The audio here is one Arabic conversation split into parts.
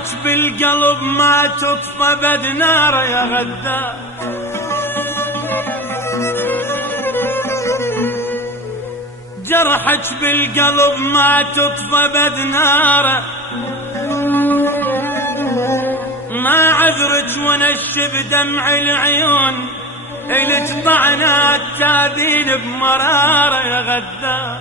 جرحك بالقلب ما تطفى بدنار يا غدار. جرحك بالقلب ما تطفى بدنار، ما عذرك ونشف دمع العيون إلك طعنات تاذين بمرارة يا غدار.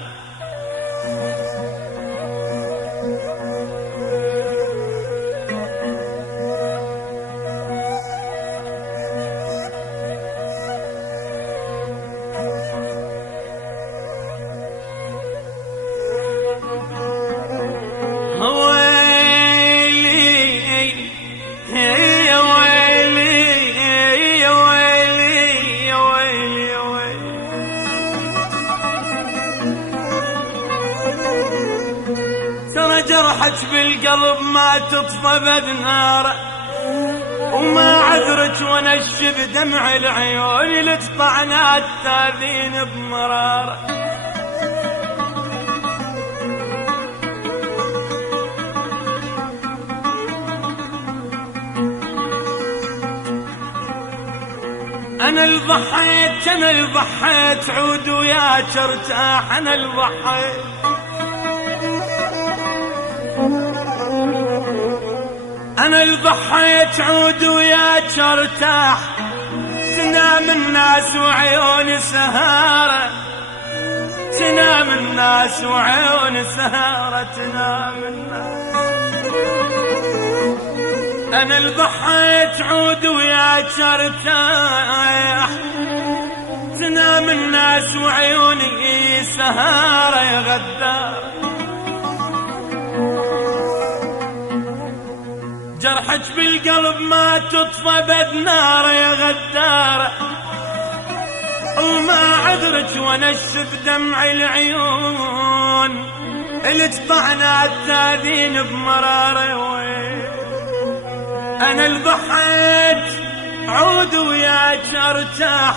جرحك بالقلب ما تطفى بدنار، وما عذرك ونشف دمع العيون لتطعنات تاذين بمرارة. أنا اللي ضحيت أنا اللي ضحيت عود وياك ارتاح. أنا اللي ضحيت أنا اللي ضحيت عود وياك ارتاح. تنام الناس وعيون سهارة، تنام الناس وعيون سهارة، تنام الناس. أنا اللي ضحيت عود وياك ارتاح. تنام الناس وعيوني سهارة يا غدار. جرحك بالقلب ما تطفى بدنار يا غدارة، وما عذرك ونشف دمع العيون إلك طعنات تاذين بمرارة. أنا اللي ضحيت عود وياك ارتاح.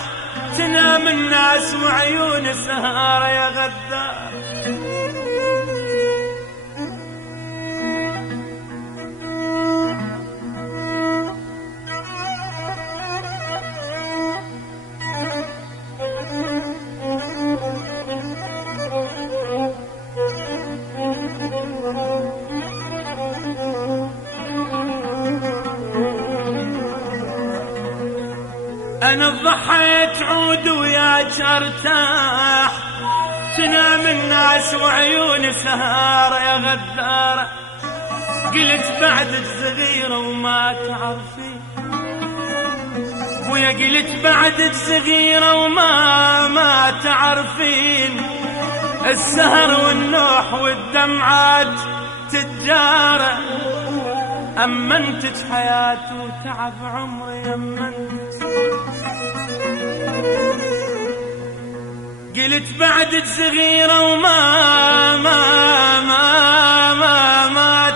تنام الناس وعيون سهارة يا غدار. أنا ضحيت عود وياك ارتاح. تنام الناس وعيون سهارة يا غدارة. قلت بعدك صغيرة وما تعرفين ويا قلت بعدك صغيرة وما تعرفين. السهر والنوح والدمعات تجارة، أمنتك حياتي وتعب عمري أمنتك. قلت بعدك صغيرة وما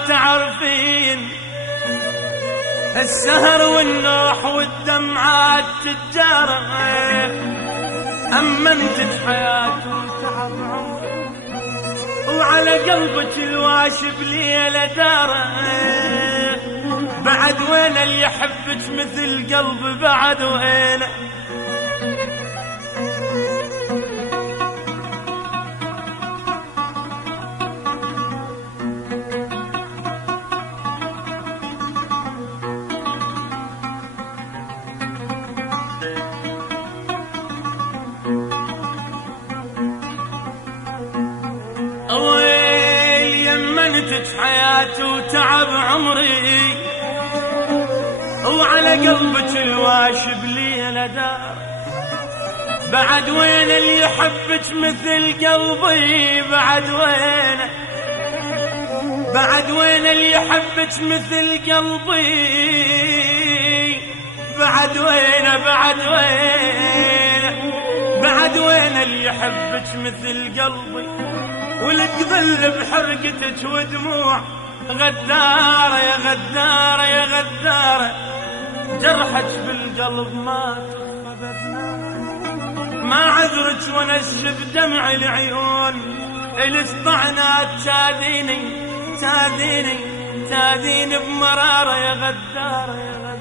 تعرفين. السهر والنوح والدمعات تجارة، أمنتك حياتي وتعب عمري. وعلى قلبك الواشب ليلة داره. بعد وين اللي يحبك مثل قلب بعد وين. ويل يمنتك حياتي وتعب عمري، وعلى قلبك الواشب ليلة دار. بعد وين اللي يحبك مثل قلبي بعد وين. بعد وين اللي يحبك مثل قلبي بعد وين. بعد وين اللي يحبك مثل قلبي. ولك ظل بحرقتك ودموع غدارة يا غدارة يا غدارة. جرحك بالقلب ما تخفى بدنار، ما عذرك ونشف دمع العيون. إلك طعنات تاذيني تاذين بمرارة يا غدارة يا غدارة.